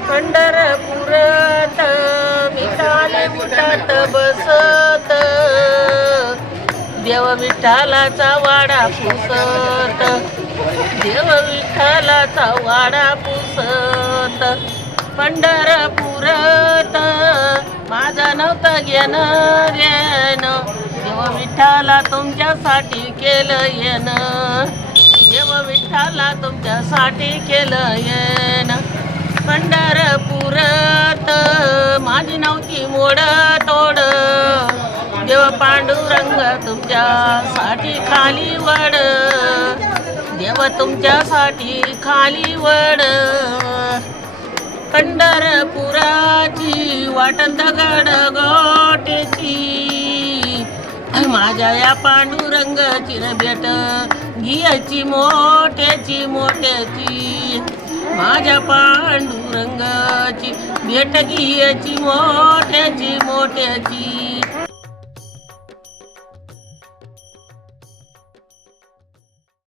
पंढरपुरात विठाले उठात बसत. देव विठालाचा वाडा पुसत. देव विठालाचा वाडा पुसत. पंढरपुरात माझा नव्हता घेण रेन देव विठाला तुमच्यासाठी केलं येन देव विठाला तुमच्यासाठी केलं ये पंढरपुरात माझी नव्हती मोड तोड. देव पांडुरंग तुमच्यासाठी खाली वड. देव तुमच्यासाठी खाली वड. पंढरपुराची वाट दगड गोटेची माझ्या या पांडुरंगाची न भेट घियाची मोठ्याची मोठ्याची. माझ्या पांडुरंगाची भेट घियाची मोठ्याची मोठ्याची.